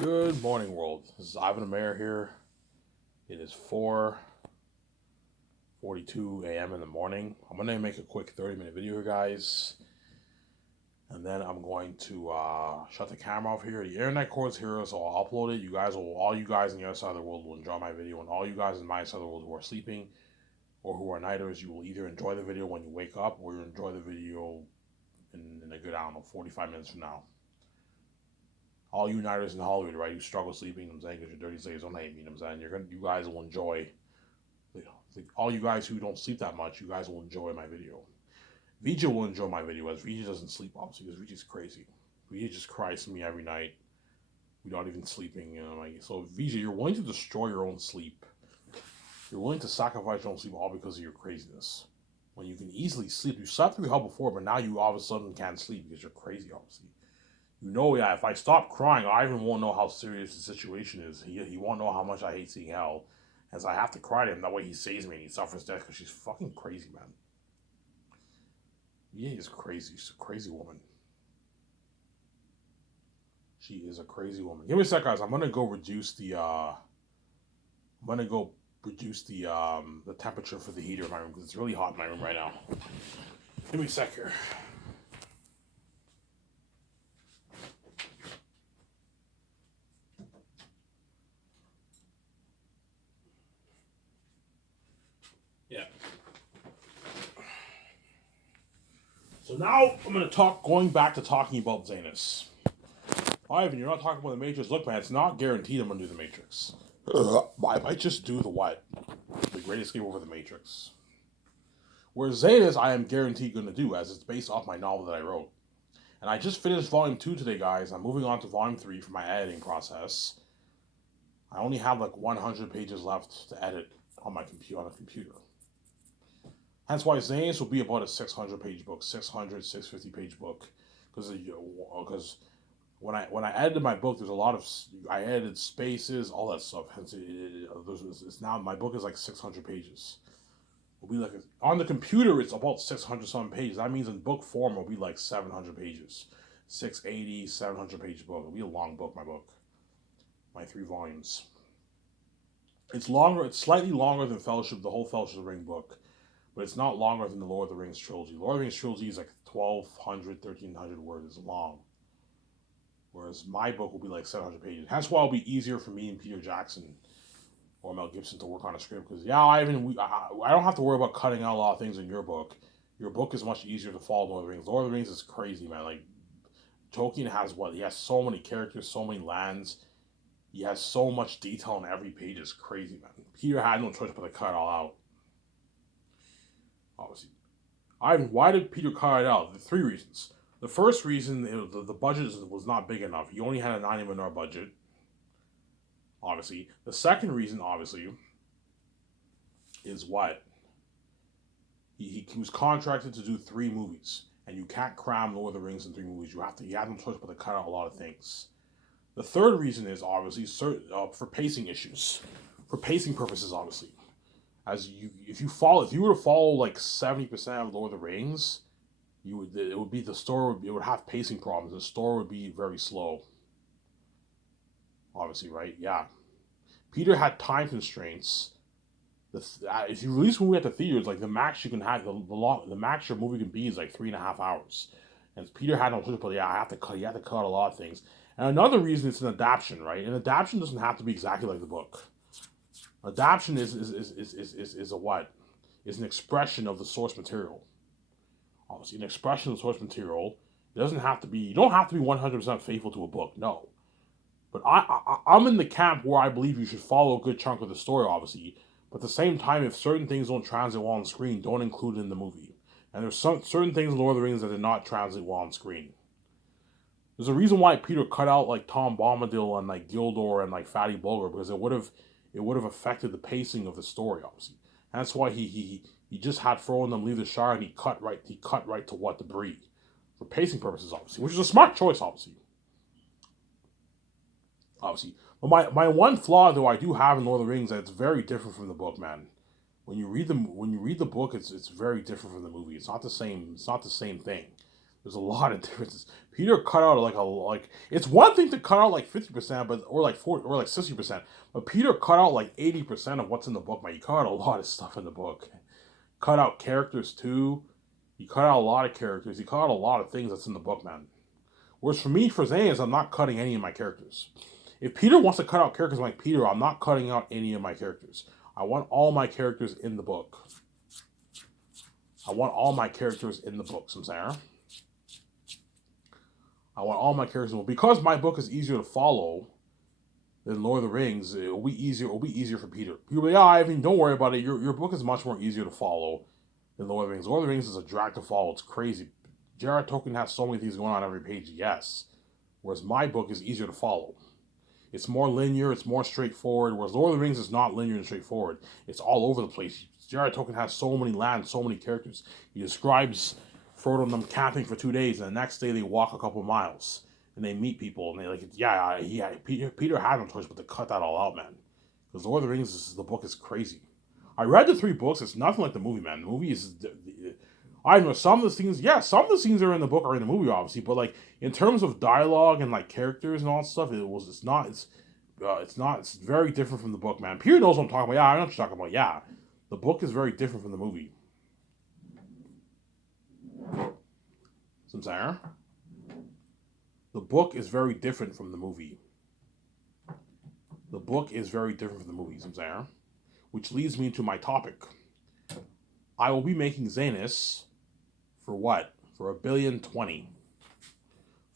Good morning, world. This is Ivan the Mayor here. It is 4:42 a.m. in the morning. I'm gonna make a quick 30-minute video here, guys, and then I'm going to shut the camera off here. The internet cord's here, so I'll upload it. All you guys on the other side of the world will enjoy my video, and all you guys on my side of the world who are sleeping or who are nighters, you will either enjoy the video when you wake up, or you enjoy the video in a good, I don't know, 45 minutes from now. All you nighters in Hollywood, right? You struggle sleeping, I'm saying, because your dirty slaves don't hate me, I'm saying. You guys will enjoy, all you guys who don't sleep that much, you guys will enjoy my video. Vijay will enjoy my video, as Vijay doesn't sleep, obviously, because Vijay's crazy. Vijay just cries to me every night without even sleeping, so Vijay, you're willing to destroy your own sleep. You're willing to sacrifice your own sleep all because of your craziness. When you can easily sleep, you slept through hell before, but now you all of a sudden can't sleep because you're crazy, obviously. Yeah, if I stop crying, Ivan won't know how serious the situation is. He won't know how much I hate seeing hell, as I have to cry to him. That way he saves me and he suffers death because she's fucking crazy, man. Yeah, is crazy. She's a crazy woman. She is a crazy woman. Give me a sec, guys. I'm gonna go reduce the the temperature for the heater in my room because it's really hot in my room right now. Give me a sec here. Yeah. So now I'm going to going back to talking about Zanus. Ivan, you're not talking about the Matrix. Look, man, it's not guaranteed I'm going to do the Matrix. I might just do the what? The Great Escape over the Matrix. Whereas Zanus, I am guaranteed going to do, as it's based off my novel that I wrote. And I just finished Volume 2 today, guys. I'm moving on to Volume 3 for my editing process. I only have like 100 pages left to edit on my computer. That's why Zanus will be about a 600-page book, 650-page book, because when I edited my book, there's a lot of I edited spaces, all that stuff. Hence, it's now my book is like 600 pages. It'll be like on the computer, it's about 600 something pages. That means in book form, it'll be like 700 pages, 680, 700-page book. It'll be a long book. My book, my 3 volumes. It's longer. It's slightly longer than Fellowship, the whole Fellowship of the Ring book. But it's not longer than the Lord of the Rings trilogy. Lord of the Rings trilogy is like 1,200, 1,300 words. It's long. Whereas my book will be like 700 pages. That's why it'll be easier for me and Peter Jackson or Mel Gibson to work on a script. Because, yeah, I don't have to worry about cutting out a lot of things in your book. Your book is much easier to follow Lord of the Rings. Lord of the Rings is crazy, man. Like, Tolkien has what? He has so many characters, so many lands. He has so much detail in every page. It's crazy, man. Peter had no choice but to cut it all out. Obviously. Why did Peter cut it out? 3 reasons. The first reason, the budget was not big enough. He only had a $90 million budget. Obviously. The second reason, obviously, is what? He was contracted to do 3 movies. And you can't cram Lord of the Rings in 3 movies. You have no choice but to cut out a lot of things. The third reason is, obviously, for pacing issues. For pacing purposes, obviously. If you were to follow like 70% of Lord of the Rings, it would have pacing problems. The story would be very slow. Obviously, right? Yeah. Peter had time constraints. If you release a movie at the theaters, like the max you can have, the max your movie can be is like 3.5 hours. And Peter had no choice, but yeah, you have to cut a lot of things. And another reason it's an adaptation, right? An adaptation doesn't have to be exactly like the book. Adaptation is a what? Is an expression of the source material. Obviously, an expression of the source material. It doesn't have to be. You don't have to be 100% faithful to a book. No, but I'm in the camp where I believe you should follow a good chunk of the story, obviously. But at the same time, if certain things don't translate well on screen, don't include it in the movie. And there's certain things in Lord of the Rings that did not translate well on screen. There's a reason why Peter cut out like Tom Bombadil and like Gildor and like Fatty Bulger, because it would have affected the pacing of the story, obviously. And that's why he just had Frodo and them leave the Shire, and he cut right to what the Bree for pacing purposes, obviously, which is a smart choice, obviously. But my one flaw though I do have in Lord of the Rings, that it's very different from the book, man. When you read the book, it's very different from the movie. It's not the same. It's not the same thing. There's a lot of differences. Peter cut out it's one thing to cut out like 50%, but or like 40 or like 60%, but Peter cut out like 80% of what's in the book. Man, you cut out a lot of stuff in the book. Cut out characters too. He cut out a lot of characters. He cut out a lot of things that's in the book, man. Whereas for me, for Xehanort, I'm not cutting any of my characters. If Peter wants to cut out characters like Peter, I'm not cutting out any of my characters. I want all my characters in the book. I want all my characters in the book, Samsara. I want all my characters in the book. Because my book is easier to follow than Lord of the Rings, it'll be easier. It'll be easier for Peter. People will be, Ivan, don't worry about it. Your book is much more easier to follow than Lord of the Rings. Lord of the Rings is a drag to follow. It's crazy. J.R.R. Tolkien has so many things going on every page, yes. Whereas my book is easier to follow. It's more linear, it's more straightforward, whereas Lord of the Rings is not linear and straightforward. It's all over the place. J.R.R. Tolkien has so many lands, so many characters. He describes Frodo and them camping for 2 days, and the next day they walk a couple miles, and they meet people, and they Peter had no choice but to cut that all out, man. Because Lord of the Rings, the book is crazy. I read the 3 books, it's nothing like the movie, man. The movie is... I know some of the scenes that are in the book are in the movie, obviously, but like in terms of dialogue and like characters and all that stuff, it's very different from the book, man. Peter knows what I'm talking about. Yeah, I know what you're talking about. Yeah, the book is very different from the movie. Samsara? The book is very different from the movie. The book is very different from the movie, Samsara. Which leads me to my topic. I will be making Xehanort for what? For $1,020,000,000.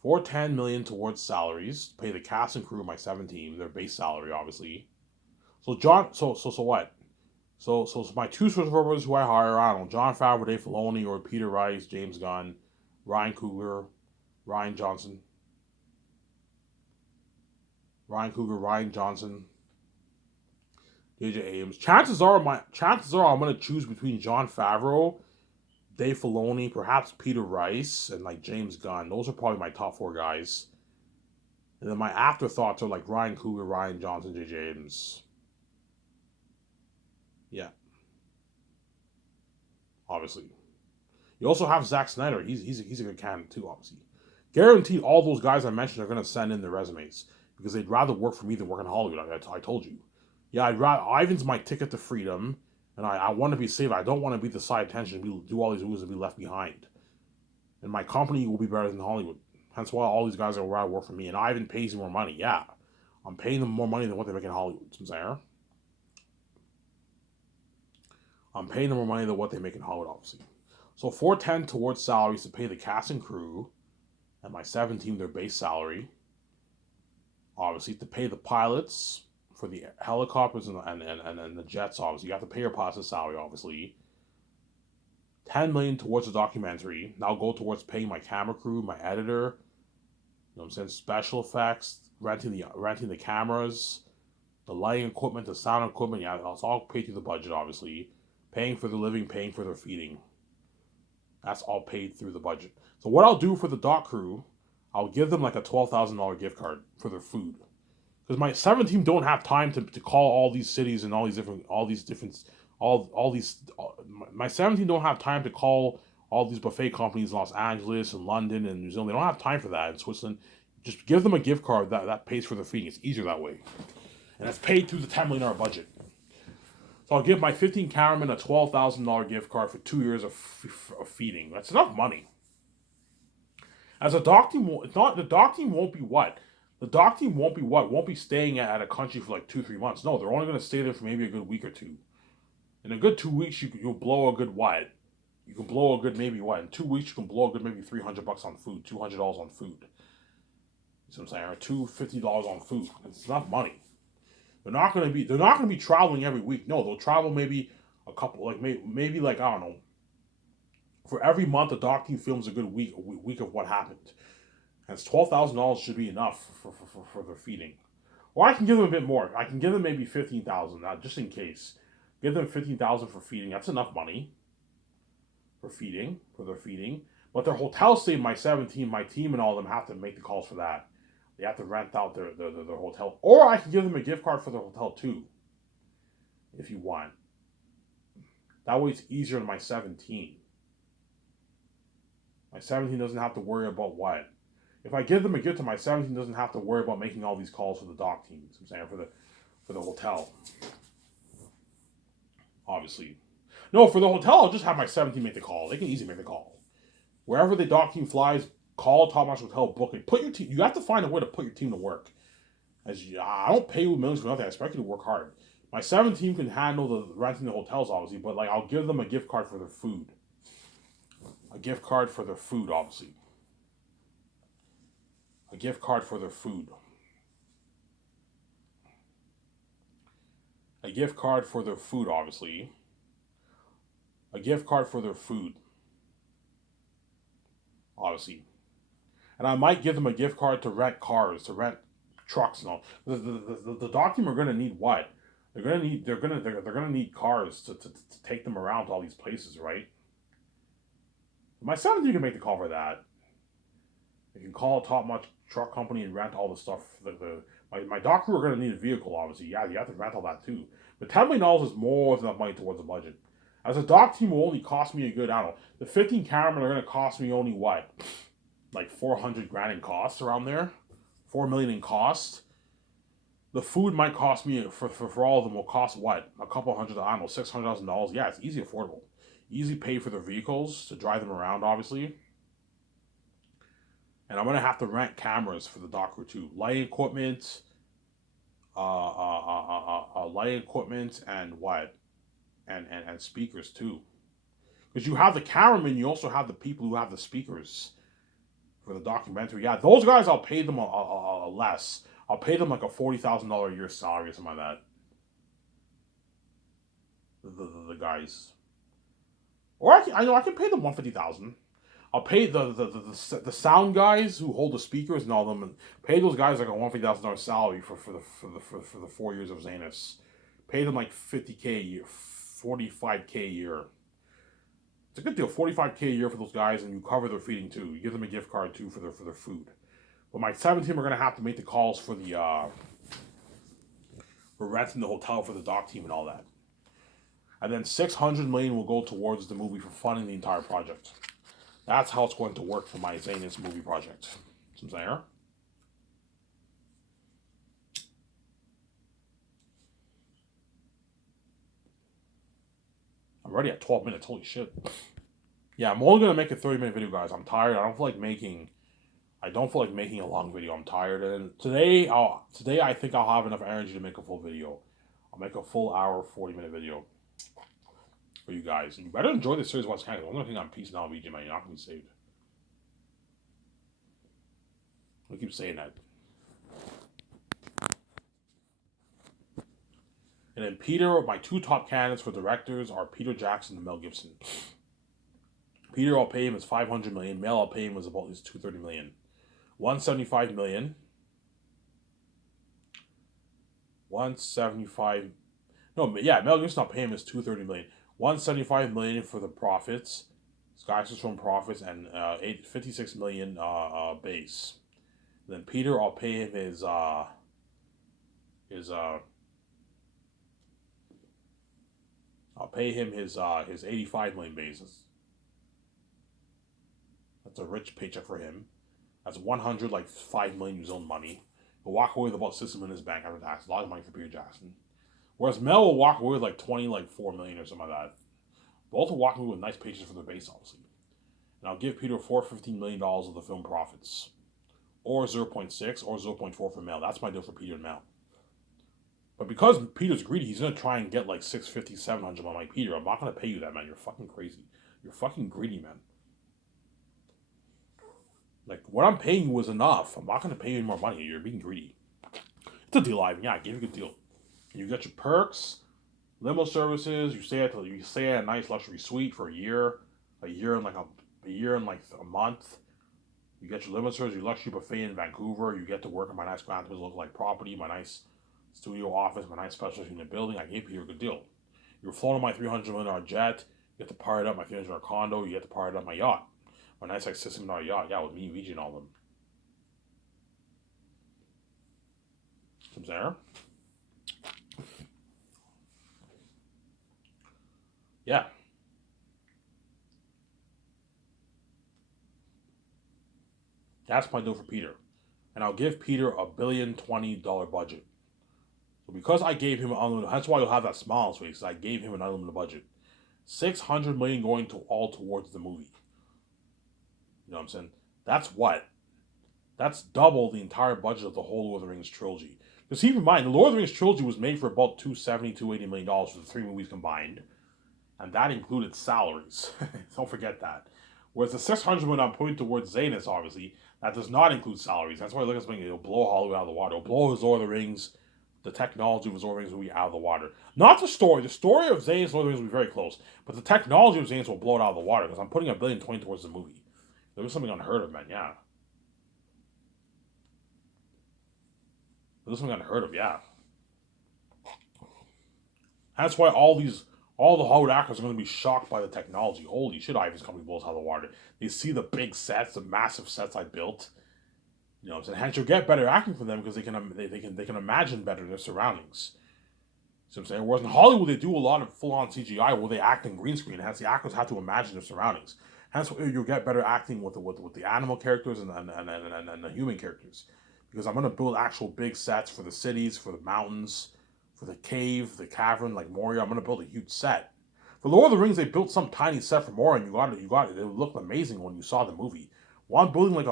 410 million towards salaries, pay the cast and crew of my 7 team, their base salary, obviously. So what? So my 2 survivors who I hire, I don't know, Jon Favreau, Dave Filoni, or Peter Rice, James Gunn, Ryan Coogler, Rian Johnson, J.J. Abrams. Chances are I'm gonna choose between Jon Favreau, Dave Filoni, perhaps Peter Rice, and like James Gunn. Those are probably my top 4 guys. And then my afterthoughts are like Ryan Coogler, Rian Johnson, J.J. Abrams. Yeah. Obviously. You also have Zack Snyder. He's a good candidate too, obviously. Guaranteed all those guys I mentioned are going to send in their resumes because they'd rather work for me than work in Hollywood. I told you. Yeah, Ivan's my ticket to freedom, and I want to be safe. I don't want to be the side attention, do all these movies and be left behind. And my company will be better than Hollywood. Hence why all these guys are rather work for me. And Ivan pays me more money. Yeah, I'm paying them more money than what they make in Hollywood. I'm paying them more money than what they make in Hollywood, obviously. So 410 towards salaries to pay the cast and crew, and my 7 team their base salary. Obviously, to pay the pilots for the helicopters and the jets, obviously. You have to pay your pilots a salary, obviously. 10 million towards the documentary. Now go towards paying my camera crew, my editor, you know what I'm saying, special effects, renting the cameras, the lighting equipment, the sound equipment. Yeah, it's all paid through the budget, obviously. Paying for the living, paying for their feeding. That's all paid through the budget. So what I'll do for the dock crew, I'll give them like a $12,000 gift card for their food. Because my 7 team don't have time to call all these cities and my 7 team don't have time to call all these buffet companies in Los Angeles and London and New Zealand. They don't have time for that in Switzerland. Just give them a gift card that pays for their feeding. It's easier that way. And it's paid through the $10 million budget. So I'll give my 15 cameramen a $12,000 gift card for 2 years of feeding. That's enough money. As a dock team, the dock team won't be what? The dock team won't be what? Won't be staying at a country for like 2-3 months. No, they're only going to stay there for maybe a good week or 2. In a good 2 weeks, you'll blow a good what? You can blow a good maybe what? In 2 weeks, you can blow a good maybe $300 on food, $200 on food. You know what I'm saying? Or $250 on food. It's enough money. They're not going to be traveling every week. No, they'll travel maybe a couple, like maybe like, I don't know. For every month, the dock team films a week of what happened. And it's $12,000 should be enough for their feeding. Or I can give them a bit more. I can give them maybe $15,000, just in case. Give them $15,000 for feeding. That's enough money for their feeding. But their hotel stay, my team and all of them have to make the calls for that. They have to rent out their hotel. Or I can give them a gift card for the hotel too, if you want. That way it's easier on my 17. My 17 doesn't have to worry about what. If I give them a gift to my 17 doesn't have to worry about making all these calls for the dock teams. I'm saying for the hotel. Obviously. No, for the hotel, I'll just have my 17 make the call. They can easily make the call. Wherever the dock team flies, call Top Notch Hotel, book it. Put your team. You have to find a way to put your team to work. I don't pay you millions for nothing. I expect you to work hard. My 7 team can handle the renting the hotels, obviously, but like I'll give them a gift card for their food. A gift card for their food, obviously. A gift card for their food. A gift card for their food, obviously. A gift card for their food, obviously. And I might give them a gift card to rent cars, to rent trucks and all. The dock team are gonna need what? They're gonna need cars to take them around to all these places, right? My 17 can make the call for that. They can call a top notch truck company and rent all the stuff. My dock crew are gonna need a vehicle, obviously. Yeah, you have to rent all that too. But $10 million is more than enough money towards the budget. As a dock team will only cost me a good, I don't know. The 15 cameramen are gonna cost me only what? Like 400 grand in costs around there. 4 million in cost. The food might cost me for all of them will cost what? A couple hundred, I don't know, $600,000. Yeah, it's easy affordable. Easy pay for their vehicles to drive them around, obviously. And I'm gonna have to rent cameras for the dock crew too. Lighting equipment, lighting equipment, and what? And speakers too. Because you have the cameraman, you also have the people who have the speakers for the documentary. Yeah, those guys I'll pay them a less. I'll pay them like a $40,000 a year salary or something like that. The guys, or I know I can pay them 150,000. I'll pay the sound guys who hold the speakers and all them, and pay those guys like a $150,000 salary for the 4 years of Zanus. Pay them like 50K a year, 45K a year. It's a good deal, 45K a year for those guys, and you cover their feeding too. You give them a gift card too for their food. But my 17 are gonna have to make the calls for for renting the hotel for the dock team and all that. And then 600 million will go towards the movie for funding the entire project. That's how it's going to work for my Zanus movie project. Some there. I'm already at 12 minutes. Holy shit. Yeah, I'm only gonna make a 30-minute video, guys. I'm tired. I don't feel like making a long video. I'm tired. And today I think I'll have enough energy to make a full video. I'll make a full hour, 40-minute video for you guys. And you better enjoy this series once again. The only thing I'm peace now, BG, man. You're not gonna be saved. I keep saying that. And then Peter, my 2 top candidates for directors are Peter Jackson and Mel Gibson. Peter, I'll pay him is 500 million. Mel, I'll pay him is about 230 million. 175 million. 175. No, yeah, Mel Gibson, I'll pay him is 230 million. 175 million for the profits. Skyscraper's from profits and 56 million base. And then Peter, I'll pay him his I'll pay him his 85 million basis. That's a rich paycheck for him. That's 5 million New Zealand money. He'll walk away with about 6 million in his bank after tax. A lot of money for Peter Jackson. Whereas Mel will walk away with like 4 million or something like that. Both will walk away with nice paychecks for their base, obviously. And I'll give Peter $415 million of the film profits. Or 0.6 or 0.4 for Mel. That's my deal for Peter and Mel. But because Peter's greedy, he's going to try and get like 650, 700 on my Peter. I'm not going to pay you that, man. You're fucking crazy. You're fucking greedy, man. Like, what I'm paying you is enough. I'm not going to pay you any more money. You're being greedy. It's a deal, Ivan. Yeah, I gave you a good deal. You get your perks, limo services. You stay at a nice luxury suite for a year and a month. You get your limo service, your luxury buffet in Vancouver. You get to work in my nice Grand look like property, my nice studio office, my nice special unit building. I gave you a good deal. You're flown on my $300 million jet. You get to part it up my $300 million condo. You get to part it up my yacht. My nice like $6 million yacht. Yeah, with me, VG, and all of them. Comes there. Yeah. That's my deal for Peter. And I'll give Peter $1,020,000,000 budget. So because I gave him an unlimited, that's why you'll have that smile on his face. I gave him an unlimited budget. 600 million going to all towards the movie. You know what I'm saying? That's what. That's double the entire budget of the whole Lord of the Rings trilogy. Because keep in mind, the Lord of the Rings trilogy was made for about $270-280 million for the three movies combined, and that included salaries. Don't forget that. Whereas the 600 million I'm putting towards Zanus, obviously, that does not include salaries. That's why I look at something. It'll blow Hollywood out of the water. It'll blow his Lord of the Rings, the technology of his Lord of the Rings will be out of the water. Not the story. The story of Zanus Lord of the Rings will be very close, but the technology of Zanus will blow it out of the water because I'm putting $1,020,000,000 towards the movie. There was something unheard of, man. Yeah. There was something unheard of. Yeah. That's why all the Hollywood actors are going to be shocked by the technology. Holy shit, Ivan's company blows out of the water. They see the big sets, the massive sets I built. You know what I'm saying? Hence, you'll get better acting from them because they can imagine better their surroundings. See what I'm saying? Whereas in Hollywood, they do a lot of full-on CGI where they act in green screen. Hence, the actors have to imagine their surroundings. Hence, you'll get better acting with the animal characters and the human characters. Because I'm going to build actual big sets for the cities, for the mountains, for the cave, the cavern, like Moria. I'm going to build a huge set. For Lord of the Rings, they built some tiny set for Moria, and you got it. It looked amazing when you saw the movie. Well, I'm building like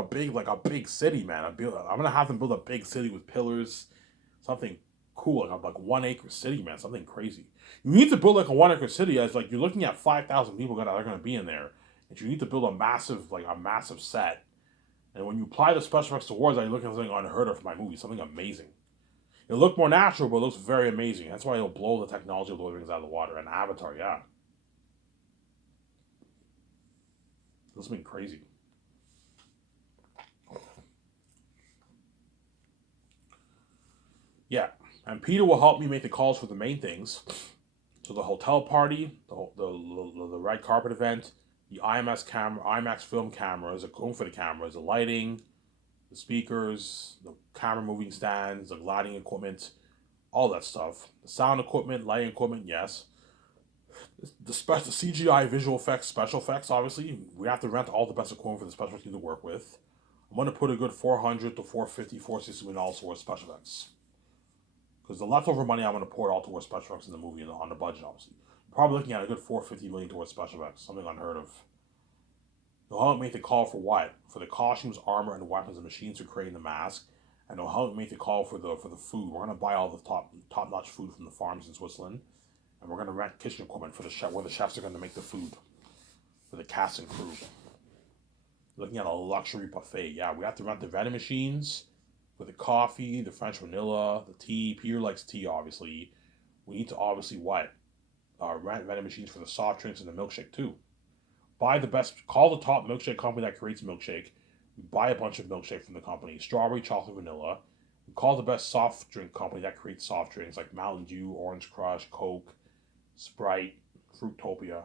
a big city, man. I'm gonna have them build a big city with pillars, something cool, like 1 acre city, man. Something crazy. You need to build like a 1 acre city, as like you're looking at 5,000 people that are gonna be in there, and you need to build a massive set. And when you apply the special effects towards that, you're looking at something unheard of for my movie, something amazing. It'll look more natural, but it looks very amazing. That's why it'll blow the technology of Lord of the Rings out of the water. And Avatar, yeah, this has been crazy. Yeah, and Peter will help me make the calls for the main things. So the hotel party, the red carpet event, the IMAX film cameras, the going for the cameras, the lighting, the speakers, the camera moving stands, the lighting equipment, all that stuff. The sound equipment, lighting equipment, yes. The CGI visual effects, special effects, obviously, we have to rent all the best equipment for the special effects to work with. I'm going to put a good 400 to 450, 460 million dollars towards special effects. Because the leftover money I'm going to pour it all towards special effects in the movie and on the budget, obviously. Probably looking at a good 450 million towards special effects, something unheard of. They'll help make the call for what? For the costumes, armor, and weapons and machines for creating the mask. And they'll help make the call for the food. We're gonna buy all the top notch food from the farms in Switzerland, and we're gonna rent kitchen equipment for the chef, where the chefs are gonna make the food for the cast and crew. Looking at a luxury buffet. Yeah, we have to rent the vending machines for the coffee, the French vanilla, the tea. Peter likes tea, obviously. We need to obviously what? Rent vending machines for the soft drinks and the milkshake too. Buy the best. Call the top milkshake company that creates milkshake. We buy a bunch of milkshake from the company: strawberry, chocolate, vanilla. We call the best soft drink company that creates soft drinks like Mountain Dew, Orange Crush, Coke, Sprite, Fruitopia,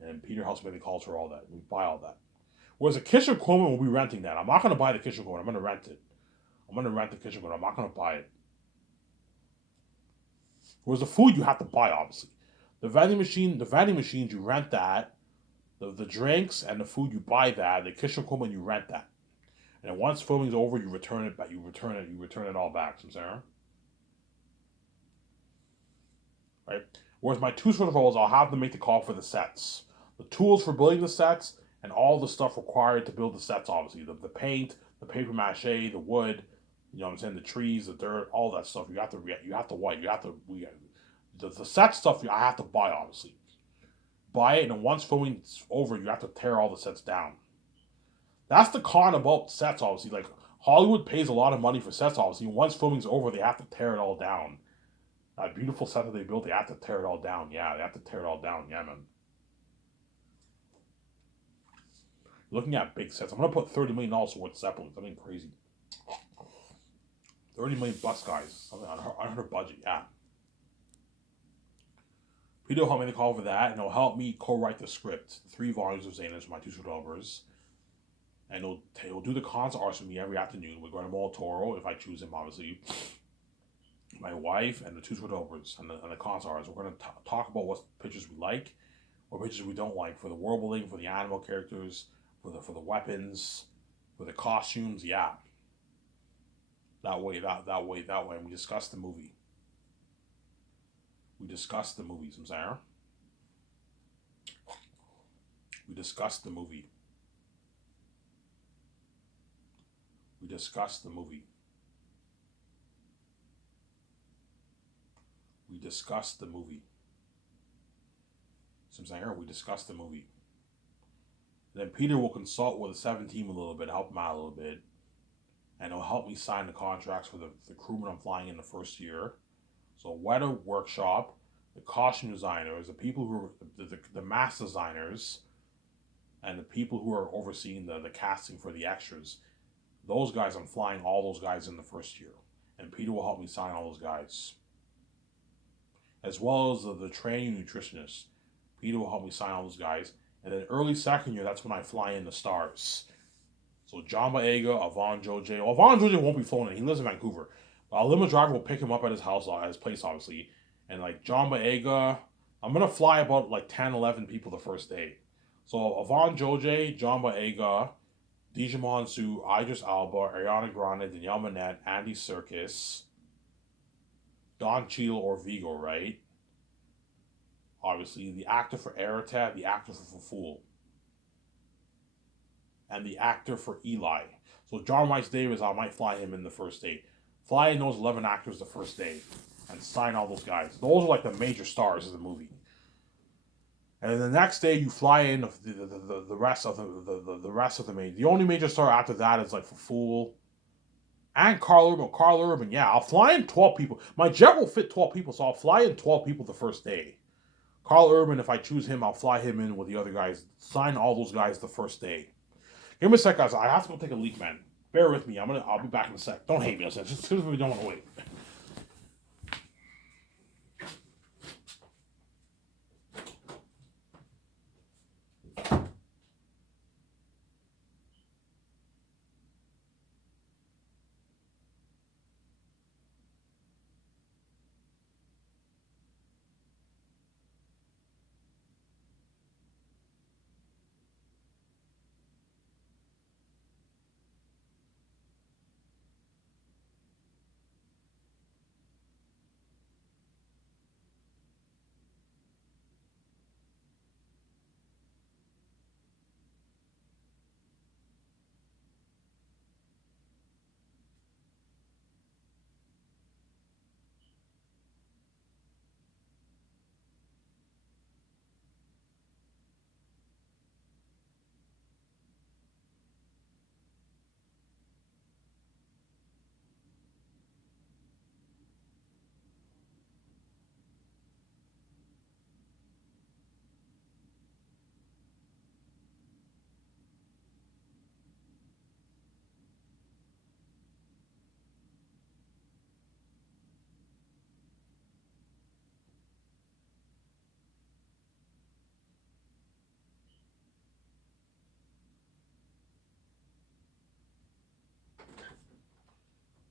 and Peter helps make the calls for all that. We buy all that. Whereas the kitchen equipment, will be renting that. I'm not going to buy the kitchen equipment. I'm going to rent it. I'm going to rent the kitchen equipment. I'm not going to buy it. Whereas the food, you have to buy, obviously. The vending machines, you rent that. The drinks and the food, you buy that. The kitchen equipment, you rent that. And then once filming's over, you return it back. You return it all back. So, Sarah, right? Whereas my two sort of roles, I'll have them make the call for the sets, the tools for building the sets, and all the stuff required to build the sets. Obviously, the paint, the paper mache, the wood. You know what I'm saying? The trees, the dirt, all that stuff. You have to white. You have to the set stuff. I have to buy, obviously. Buy it, and then once filming's over, you have to tear all the sets down. That's the con about sets, obviously. Like Hollywood pays a lot of money for sets, obviously. Once filming's over, they have to tear it all down. That beautiful set that they built, they have to tear it all down. Yeah, they have to tear it all down. Yeah, man. Looking at big sets, I'm gonna put $30 million towards Zeppelin. Something crazy. 30 million bucks, guys. Something on her budget. Yeah. Peter will help me to call for that, and he'll help me co-write the script. 3 volumes of Xanos, my two developers. And he'll do the cons arts with me every afternoon with Guillermo del Toro, if I choose him, obviously. My wife and the two developers and the cons artists. We're going to talk about what pictures we like, what pictures we don't like, for the world building, for the animal characters, for the weapons, For the costumes, yeah. That way. And we discussed the movie. We discussed the movies, I'm saying. We discussed the movie. We discussed the movie. We discussed the movie. So I'm saying, we discussed the movie. And then Peter will consult with the 17 a little bit, help him out a little bit. And he'll help me sign the contracts for the crewmen I'm flying in the first year. So Weather Workshop, the costume designers, the people who are the mask designers, and the people who are overseeing the casting for the extras. Those guys, I'm flying all those guys in the first year. And Peter will help me sign all those guys. As well as the training nutritionists. Peter will help me sign all those guys. And then early second year, that's when I fly in the stars. So John Boyega, Avon Joje. Well, Avon Joje won't be flown in. He lives in Vancouver. But a limo driver will pick him up at his house, at his place, obviously. And like John Boyega, I'm going to fly about like 10, 11 people the first day. So Avon Joje, John Boyega, Digimon Su, Idris Elba, Ariana Grande, Danielle Manette, Andy Serkis, Don Cheadle or Vigo, right? Obviously, the actor for Aratat, the actor for Fool, and the actor for Eli. So John Rhys Davies, I might fly him in the first day. Fly in those 11 actors the first day and sign all those guys. Those are like the major stars of the movie. And the next day you fly in the rest of the rest of the main. The only major star after that is like for Fool and Carl Urban. Carl Urban, yeah, I'll fly in 12 people. My jet will fit 12 people, so I'll fly in 12 people the first day. Carl Urban, if I choose him, I'll fly him in with the other guys. Sign all those guys the first day. Give me a sec, guys. I have to go take a leak, man. Bear with me. I'll be back in a sec. Don't hate me, just because we don't want to wait.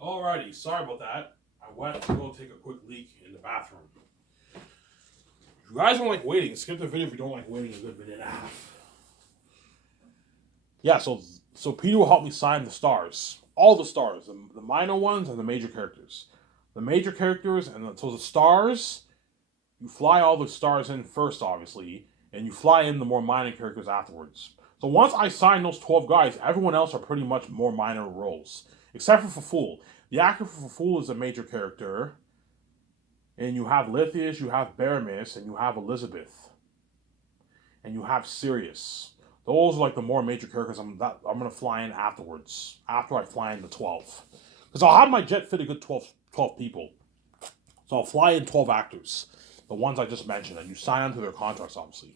Alrighty, sorry about that. I went to go take a quick leak in the bathroom. If you guys don't like waiting, skip the video if you don't like waiting a good minute and a half. Yeah, so Peter will help me sign the stars. All the stars. The minor ones and the major characters. The major characters, so the stars, you fly all the stars in first, obviously, and you fly in the more minor characters afterwards. So once I sign those 12 guys, everyone else are pretty much more minor roles. Except for Fool. The actor for Fool is a major character. And you have Lithius, you have Baramis, and you have Elizabeth. And you have Sirius. Those are like the more major characters I'm going to fly in afterwards. After I fly in the 12. Because I'll have my jet fit a good 12 people. So I'll fly in 12 actors. The ones I just mentioned. And you sign onto their contracts, obviously.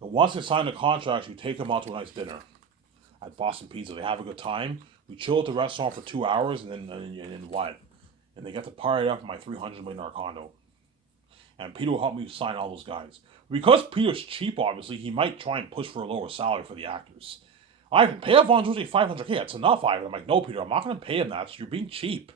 And once they sign the contracts, you take them out to a nice dinner. At Boston Pizza. They have a good time. We chill at the restaurant for 2 hours, and then what? And they get to party up in my $300 million condo. And Peter will help me sign all those guys. Because Peter's cheap, obviously, he might try and push for a lower salary for the actors. Ivan, pay Avon Joje $500K. That's enough, Ivan. I'm like, no, Peter, I'm not going to pay him that. So you're being cheap.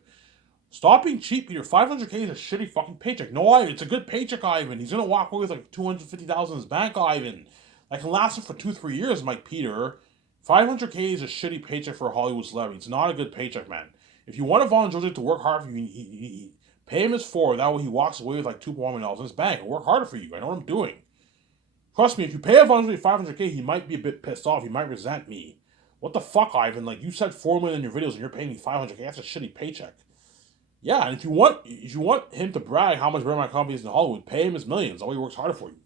Stop being cheap, Peter. $500K is a shitty fucking paycheck. No, Ivan, it's a good paycheck, Ivan. He's going to walk away with like $250,000 in his bank, Ivan. That can last him for 2-3 years. I'm like, Peter, $500K is a shitty paycheck for a Hollywood celebrity. It's not a good paycheck, man. If you want Vaughn Georgia to work hard for you, pay him his $4. That way he walks away with like $2.1 million in his bank. Work harder for you. I know what I'm doing. Trust me, if you pay Vaughn Georgia $500K, he might be a bit pissed off. He might resent me. What the fuck, Ivan? Like, you said $4 million in your videos and you're paying me $500K. That's a shitty paycheck. Yeah, and if you want him to brag how much better my company is in Hollywood, pay him his millions. That way he works harder for you.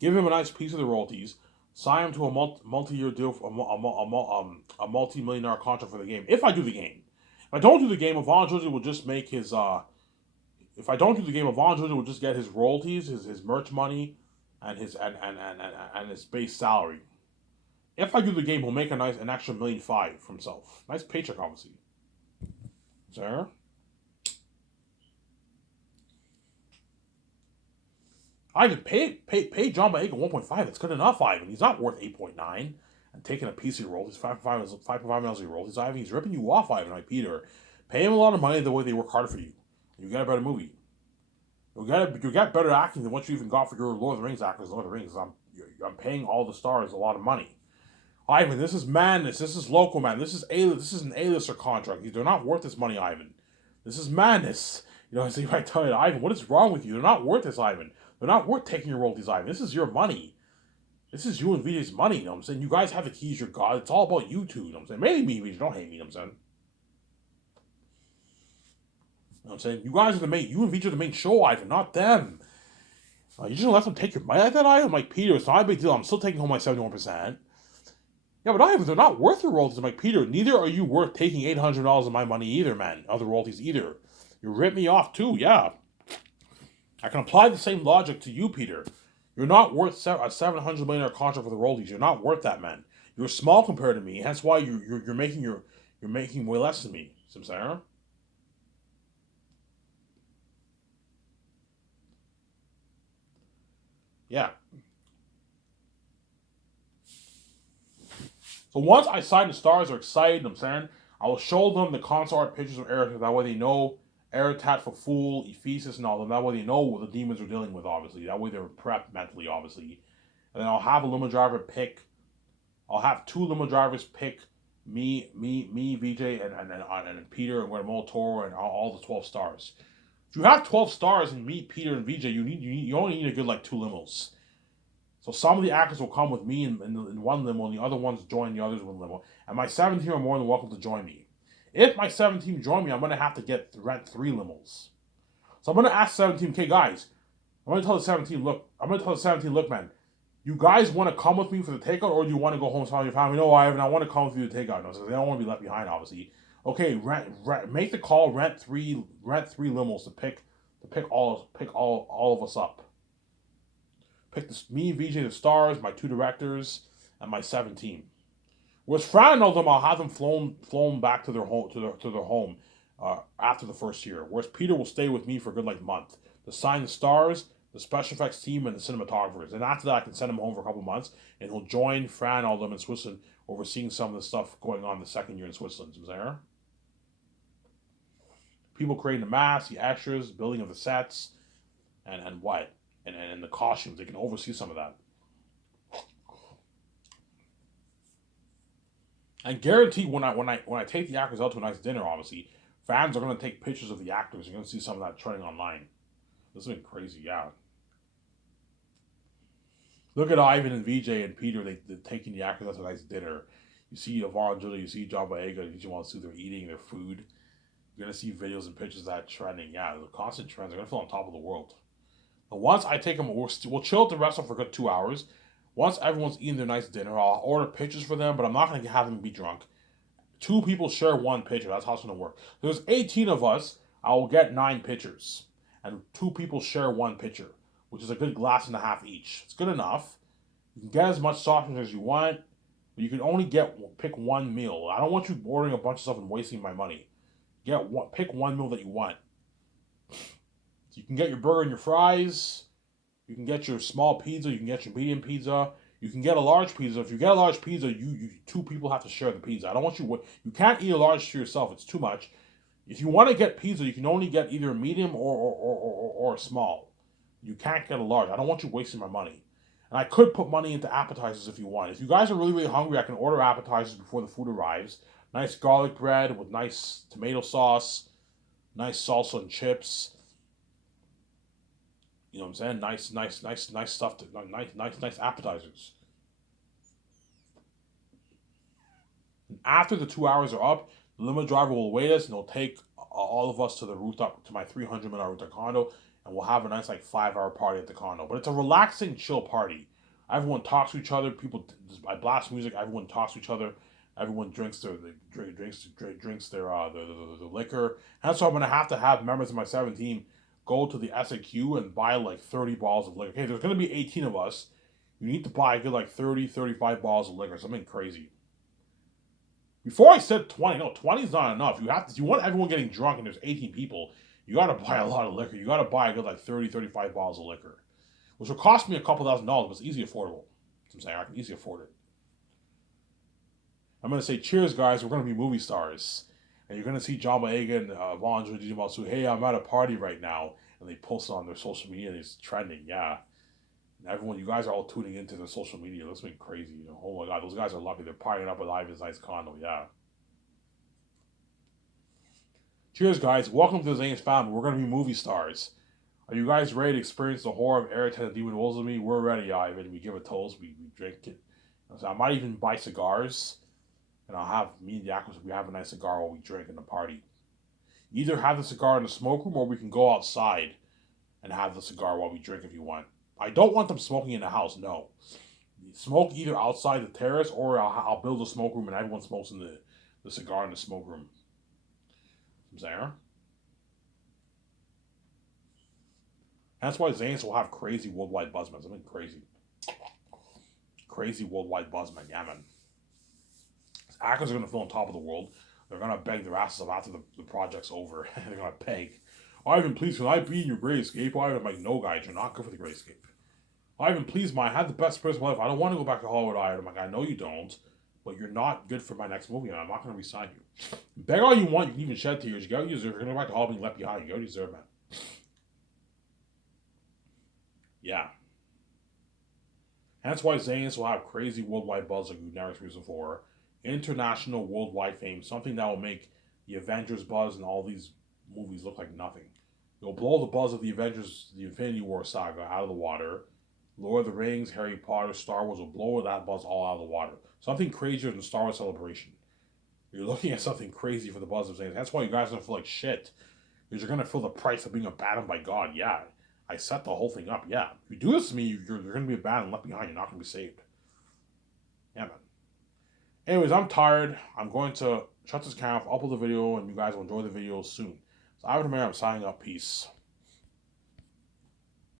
Give him a nice piece of the royalties. Sign him to a multi-year deal, a multi-million-dollar contract for the game. If I do the game. If I don't do the game, Vaughn Georgia will just make his, if I don't do the game, Vaughn Georgia will just get his royalties, his merch money, and his base salary. If I do the game, he'll make an extra $1.5 million for himself. Nice paycheck, obviously. Sir? Ivan, pay John Boyega 1.5. That's good enough, Ivan. He's not worth 8.9 and taking a piece of your royalties, $5.5 million of your royalties, Ivan. He's ripping you off, Ivan, like Peter. Pay him a lot of money the way they work harder for you. You get a better movie. You get better acting than what you even got for your Lord of the Rings actors. Lord of the Rings. I'm paying all the stars a lot of money. Ivan, this is madness. This is local, man. This is an A-lister contract. They're not worth this money, Ivan. This is madness. You know, I see if I tell you, Ivan, what is wrong with you? They're not worth this, Ivan. They're not worth taking your royalties, Ivan. This is your money. This is you and VJ's money, you know what I'm saying? You guys have the keys, you're God. It's all about you two, you know what I'm saying? Maybe me, VJ. Don't hate me, you know what I'm saying? You know what I'm saying? You guys are you and VJ are the main show, Ivan, not them. You just let them take your money like that, Ivan? Like, Peter, it's not a big deal. I'm still taking home my 71%. Yeah, but Ivan, they're not worth your royalties. I'm like, Peter, neither are you worth taking $800 of my money either, man. Other royalties either. You rip me off too, yeah. I can apply the same logic to you, Peter. You're not worth a $700 million contract for the royalties. You're not worth that, man. You're small compared to me. Hence why you're making way less than me. Samsara. Yeah. So once I sign the stars, they're excited, I'm saying, I will show them the console art pictures of Eretat. That way they know Eretat for Fool, Ephesus, and all them. That way they know what the demons are dealing with, obviously. That way they're prepped mentally, obviously. And then I'll have a limo driver pick. I'll have 2 limo drivers pick me, VJ, and Peter, and Guillermo Toro, and all the 12 stars. If you have 12 stars and me, Peter, and VJ, you only need a good 2 limos. So some of the actors will come with me in one limo, and the other ones join the others in one limo. And my 7 team are more than welcome to join me. If my 7 team join me, I'm going to have to rent 3 limos. So I'm going to ask 7 team, okay, guys, I'm going to tell the 7 team, look, man, you guys want to come with me for the takeout, or do you want to go home and tell your family, no, I want to come with you to the takeout? No, so they don't want to be left behind, obviously. Okay, make the call, rent three limos to pick all of us up. Pick me, VJ, the stars, my 2 directors, and my 7 team. Whereas Fran knows them, I'll have them flown back to their home after the first year. Whereas Peter will stay with me for a good month to sign the stars, the special effects team, and the cinematographers. And after that, I can send him home for a couple months, and he'll join Fran, all of them in Switzerland, overseeing some of the stuff going on the second year in Switzerland. Is there? People creating the masks, the extras, building of the sets, and what? And the costumes. They can oversee some of that. And guarantee when I take the actors out to a nice dinner, obviously, fans are going to take pictures of the actors. You're going to see some of that trending online. This has been crazy, yeah. Look at Ivan and VJ and Peter. They're taking the actors out to a nice dinner. You see Vaughn Georgia, you see John Boyega, you want to see they're eating their food. You're going to see videos and pictures of that trending. Yeah, the constant trends are going to feel on top of the world. But once I take them, we'll chill at the restaurant for a good 2 hours. Once everyone's eating their nice dinner, I'll order pictures for them, but I'm not going to have them be drunk. 2 people share 1 picture. That's how it's going to work. There's 18 of us. I will get 9 pictures. And 2 people share 1 picture, which is a good glass and a half each. It's good enough. You can get as much soft drink as you want, but you can only pick 1 meal. I don't want you ordering a bunch of stuff and wasting my money. Pick 1 meal that you want. So you can get your burger and your fries. You can get your small pizza. You can get your medium pizza. You can get a large pizza. If you get a large pizza, you 2 people have to share the pizza. I don't want you. You can't eat a large to yourself. It's too much. If you want to get pizza, you can only get either a medium or a small. You can't get a large. I don't want you wasting my money. And I could put money into appetizers if you want. If you guys are really, really hungry, I can order appetizers before the food arrives. Nice garlic bread with nice tomato sauce, nice salsa and chips. You know what I'm saying? Nice stuff. Nice appetizers. And after the 2 hours are up, the limo driver will wait us and he'll take all of us to the rooftop, to my 300 million rooftop condo, and we'll have a nice like 5 hour party at the condo. But it's a relaxing, chill party. Everyone talks to each other. People, I blast music. Everyone talks to each other. Everyone drinks their liquor. And that's why I'm gonna have to have members of my 17 go to the SAQ and buy like 30 bottles of liquor. Okay, there's gonna be 18 of us. You need to buy a good like 30, 35 bottles of liquor, something crazy. Before I said 20, no, 20 is not enough. If you want everyone getting drunk and there's 18 people, you gotta buy a lot of liquor. You gotta buy a good like 30, 35 bottles of liquor. Which will cost me a couple $1,000s, but it's easily affordable. I'm saying I can easily afford it. I'm gonna say cheers, guys. We're gonna be movie stars. And you're gonna see John Boyega and Von Jones, hey, I'm at a party right now. And they post it on their social media and it's trending, yeah. And everyone, you guys are all tuning into their social media. That's been crazy. You know? Oh my god, those guys are lucky. They're partying up at Ivan's nice condo, yeah. Cheers, guys. Welcome to the Zane's family. We're going to be movie stars. Are you guys ready to experience the horror of Eric and the Demon Wolves with me? We're ready, Ivan. We give a toast. We drink it. So I might even buy cigars. And I'll have me and Yakos, we have a nice cigar while we drink in the party. Either have the cigar in the smoke room or we can go outside and have the cigar while we drink if you want. I don't want them smoking in the house, no. Smoke either outside the terrace or I'll build a smoke room and everyone smokes in the cigar in the smoke room. There. That's why Zanes will have crazy worldwide buzzmen. I mean, crazy. Crazy worldwide buzzmen. Yeah, man. Actors are going to feel on top of the world. They're going to beg their asses off after the project's over. They're going to beg. Ivan, please, can I be in your Great Escape? Ivan, I'm like, no, guys, you're not good for the Great Escape. Ivan, please, I had the best experience of my life. I don't want to go back to Hollywood, Ivan. I'm like, I know you don't, but you're not good for my next movie, and I'm not going to resign you. Beg all you want. You can even shed tears. You got to deserve. You're going to go back to Hollywood and left behind. You got to deserve, man. Yeah. That's why Zanes will have crazy worldwide buzz like we've never experienced before. International, worldwide fame. Something that will make the Avengers buzz and all these movies look like nothing. It'll blow the buzz of the Avengers, the Infinity War saga out of the water. Lord of the Rings, Harry Potter, Star Wars will blow that buzz all out of the water. Something crazier than Star Wars Celebration. You're looking at something crazy for the buzz of Zanes. That's why you guys don't feel like shit. Because you're going to feel the price of being abandoned by God. Yeah. I set the whole thing up. Yeah. If you do this to me, you're going to be abandoned, left behind. You're not going to be saved. Yeah, man. Anyways, I'm tired. I'm going to shut this camera off, upload the video, and you guys will enjoy the video soon. So, I'm signing up. Peace.